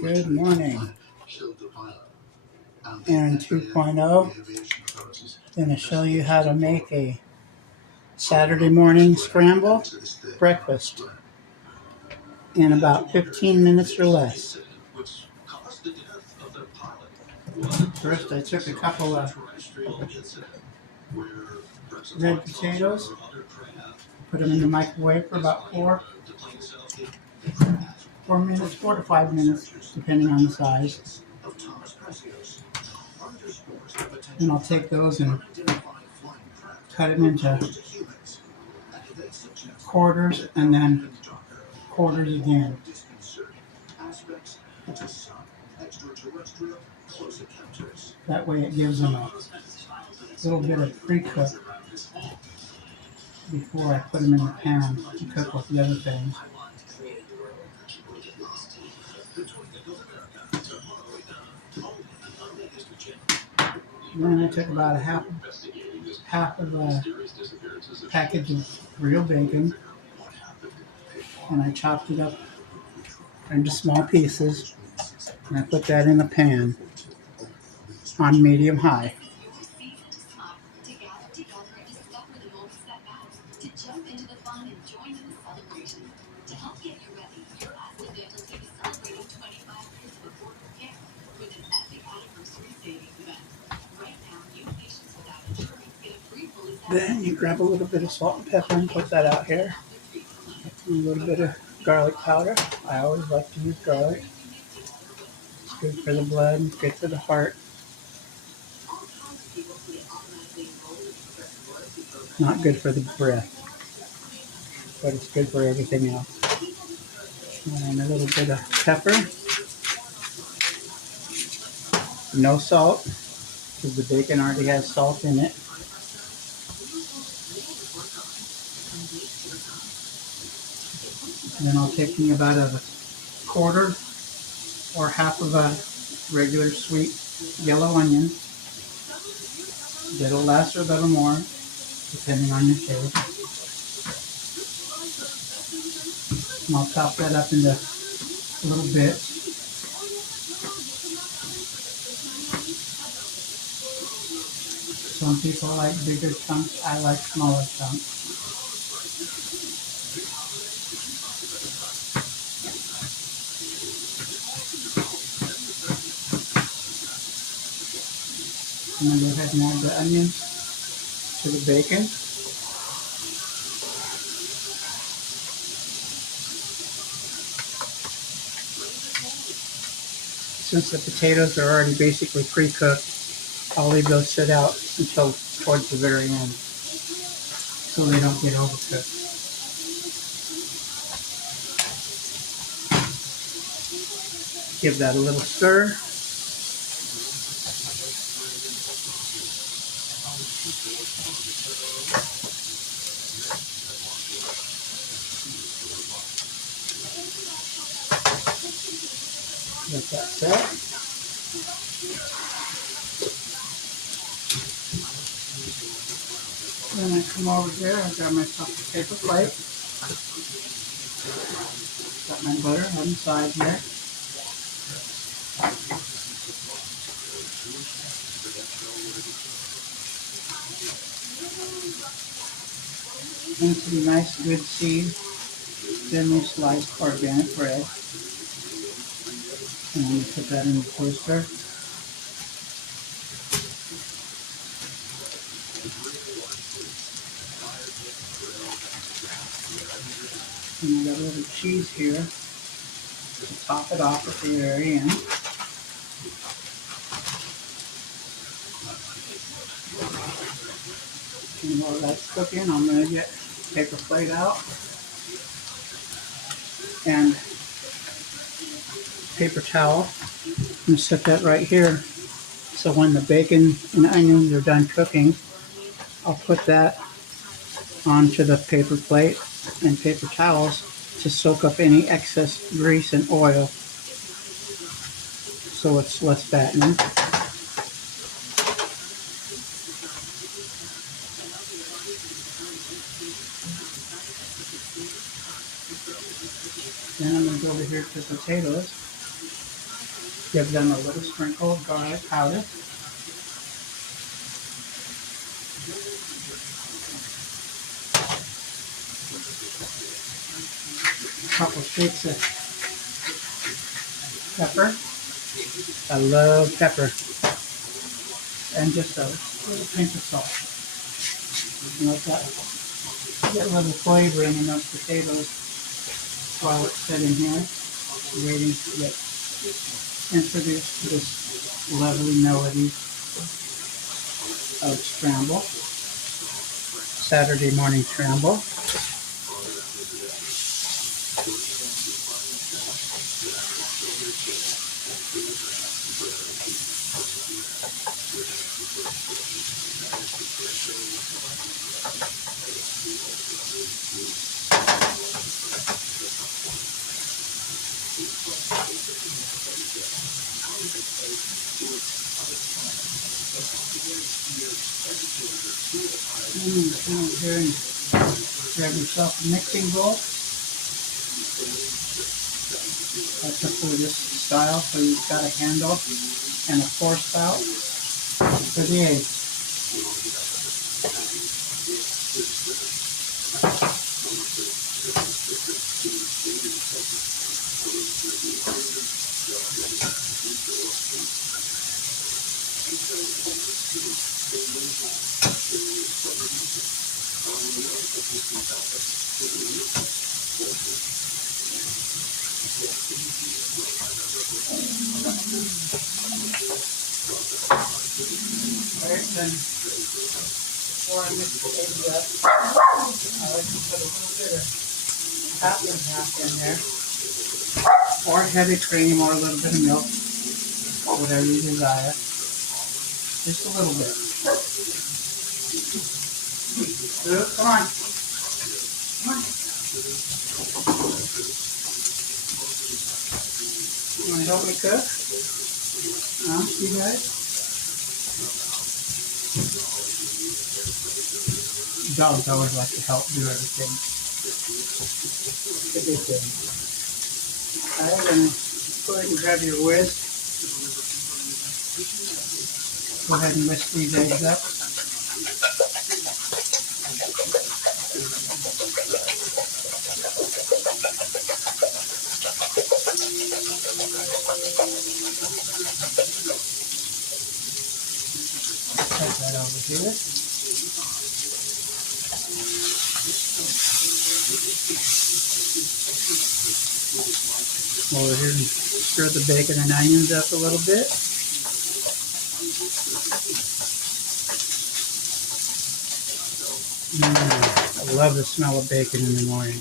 Good morning. Aaron 2.0. Going to show you how to make a Saturday morning scramble breakfast in about 15 minutes or less. First, I took a couple of red potatoes, put them in the microwave for about 4 minutes, 4 to 5 minutes, depending on the size. And I'll take those and cut them into quarters and then quarters again. That way it gives them a little bit of pre-cook before I put them in the pan to cook with the other things. And then I took about half of a package of real bacon and I chopped it up into small pieces and I put that in a pan on medium high. Then you grab a little bit of salt and pepper and put that out here. And a little bit of garlic powder. I always like to use garlic. It's good for the blood, it's good for the heart. Not good for the breath, but it's good for everything else. And a little bit of pepper. No salt, because the bacon already has salt in it. And then I'll take me about a quarter or half of a regular sweet yellow onion. A little less or a little more, depending on your taste. And I'll chop that up into little bits. Some people like bigger chunks, I like smaller chunks. I'm going to go ahead and add the onions to the bacon. Since the potatoes are already basically pre-cooked, I'll leave those sit out until towards the very end so they don't get overcooked. Give that a little stir. Let that set. Then I come over here, I got myself a paper plate. Got my butter on the side here. And some nice good seed, thinly sliced organic bread. And I'm going to put that in the toaster. And I got a little cheese here to top it off at the very end. And while that's cooking, I'm going to get a paper plate out and paper towel. I'm going to set that right here. So when the bacon and onions are done cooking, I'll put that onto the paper plate and paper towels to soak up any excess grease and oil so it's less fattening. Then I'm going to go over here to the potatoes. Give them a little sprinkle of garlic powder. A couple shakes of pepper. I love pepper. And just a little pinch of salt. And let that get a little flavoring in those potatoes while it's sitting here, waiting to get introduced to this lovely melody of scramble. Saturday morning scramble. Come over here and grab yourself a mixing bowl. I prefer this style, so you've got a handle and a pour spout for the eggs. Alright, then before I mix the eggs up, I like to put a little bit of half and half in there, or heavy cream, or a little bit of milk, whatever you desire. Just a little bit. Come on. Come on. You want to help me cook? You guys? Dogs always like to help do everything. It's a good thing. Alright, then go ahead and grab your whisk. Go ahead and whisk these eggs up. Set that over here. Over here and stir the bacon and onions up a little bit. I love the smell of bacon in the morning.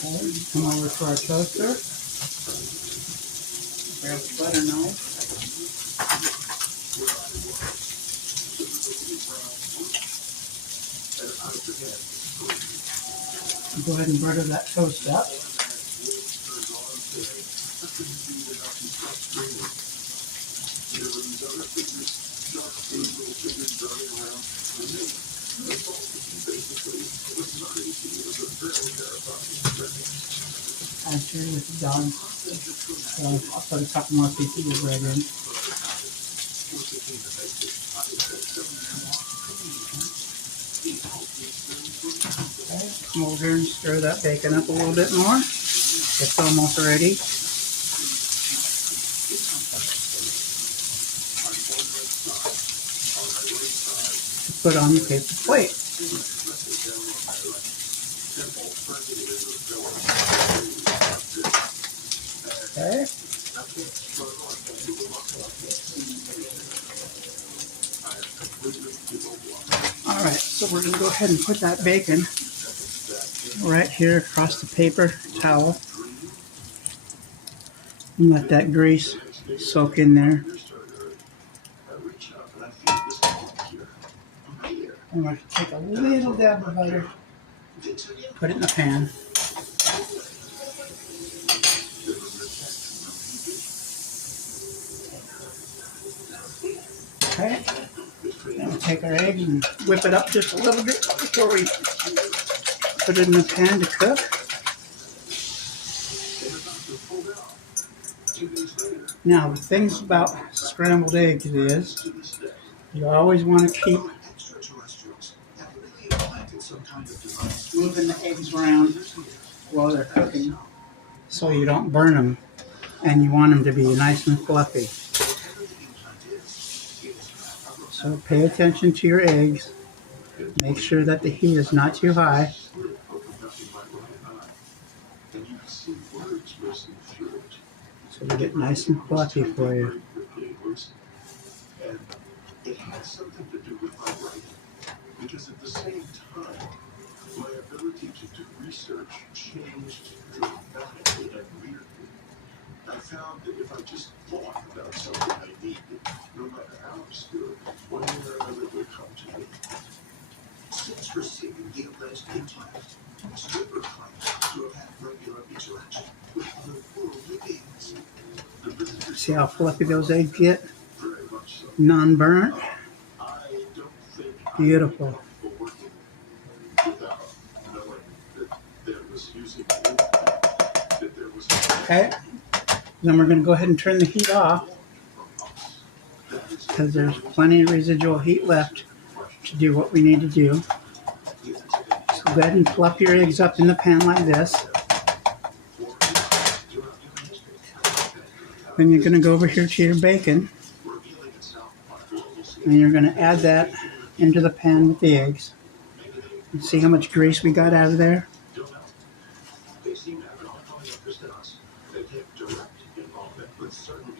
Okay, come over to our toaster. Grab the butter knife. Go ahead and butter that toast up. I'm sure with the done. So I'll put a couple more pieces of bread in. Okay, come over here and stir that bacon up a little bit more. It's almost ready. To put on the paper plate. Okay. Alright, so we're going to go ahead and put that bacon right here across the paper towel and let that grease soak in there. I'm going to take a little dab of butter, put it in the pan. Okay, then we'll take our egg and whip it up just a little bit before we put it in the pan to cook. Now, the things about scrambled eggs is you always want to keep moving the eggs around while they're cooking so you don't burn them, and you want them to be nice and fluffy. So pay attention to your eggs. Make sure that the heat is not too high. So they get nice and fluffy for you. It had something to do with my writing, because at the same time, my ability to do research changed dramatically and weirdly. I found that if I just thought about something I needed, no matter how obscure, one way or another it would come to me. Since receiving the alleged implant, stripper claims to have had regular interaction with otherworldly beings. See how fluffy those eggs get? Non-burnt. Beautiful. Okay, then we're going to go ahead and turn the heat off because there's plenty of residual heat left to do what we need to do. So go ahead and fluff your eggs up in the pan like this. Then you're going to go over here to your bacon, and you're going to add that into the pan with the eggs. You see how much grease we got out of there?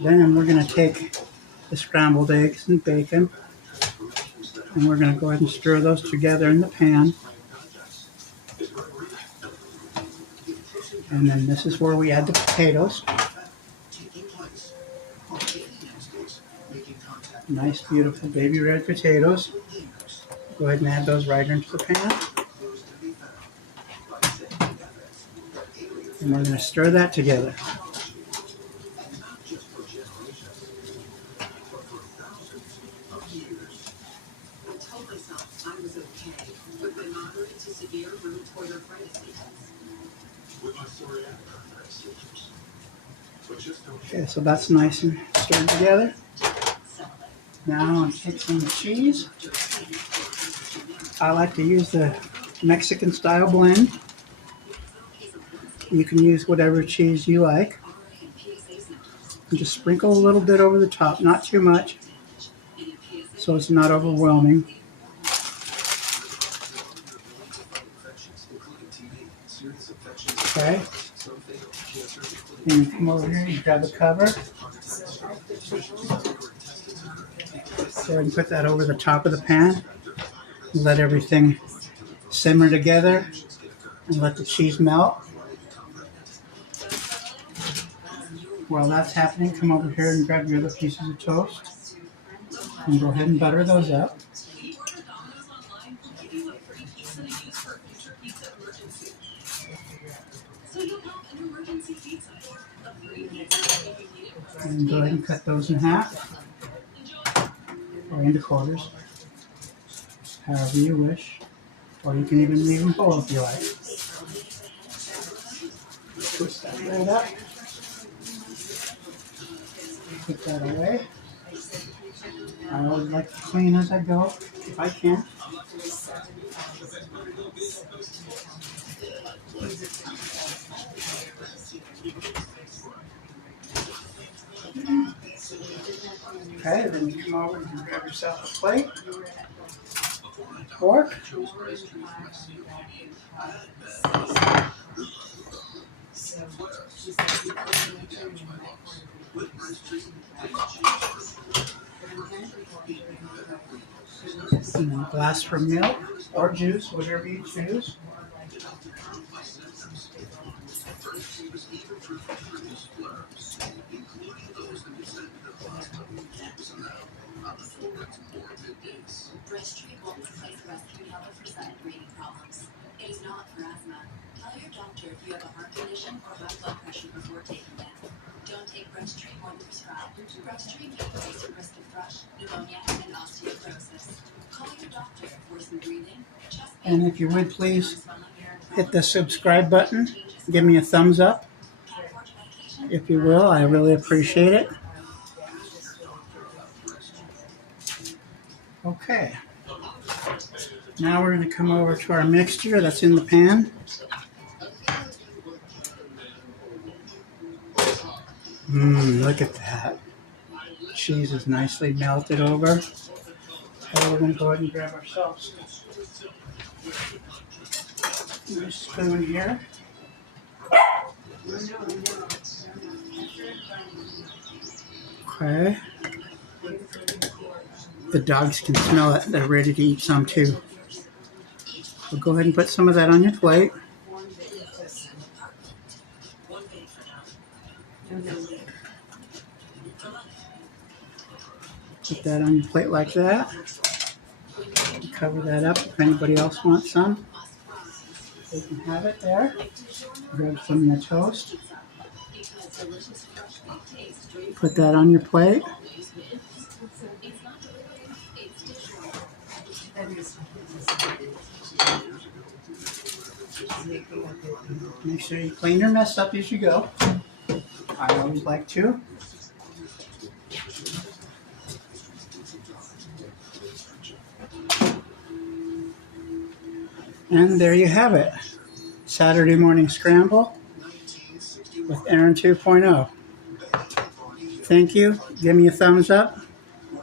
Then we're going to take the scrambled eggs and bacon, and we're going to go ahead and stir those together in the pan. And then this is where we add the potatoes. Nice, beautiful baby red potatoes. Go ahead and add those right into the pan. And we're going to stir that together. Okay, so that's nice and stirred together. Now I'm take some cheese. I like to use the Mexican style blend. You can use whatever cheese you like. And just sprinkle a little bit over the top, not too much, so it's not overwhelming. Okay. And you come over here, you grab a cover. Go ahead and put that over the top of the pan. Let everything simmer together and let the cheese melt. While that's happening, come over here and grab your other pieces of toast and go ahead and butter those up. And go ahead and cut those in half or into quarters, however you wish, or you can even leave them whole if you like. Twist that right up. Put that away. I always like to clean as I go, if I can. Okay, then you come over and grab yourself a plate, fork, and a glass for milk or juice, whatever you choose. Breastfeed won't replace breastfeed helper for sudden breathing problems. It is not for asthma. Tell your doctor if you have a heart condition or high blood pressure before taking it. Don't take Breastfeed more than prescribed. Breastfeed may increase your risk of thrush, pneumonia, and osteoporosis. Call your doctor for some breathing, chest pain. And if you would please hit the subscribe button, give me a thumbs up. If you will, I really appreciate it. Okay. Now we're going to come over to our mixture that's in the pan. Look at that. Cheese is nicely melted over. So we're going to go ahead and grab ourselves a nice spoon here. Okay. The dogs can smell it. They're ready to eat some too. So go ahead and put some of that on your plate. Put that on your plate like that. Cover that up if anybody else wants some. They can have it there. Grab some of your toast. Put that on your plate. Make sure you clean your mess up as you go. I always like to. And there you have it. Saturday morning scramble with Aaron 2.0. Thank you. Give me a thumbs up.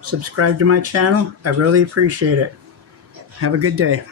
Subscribe to my channel. I really appreciate it. Have a good day.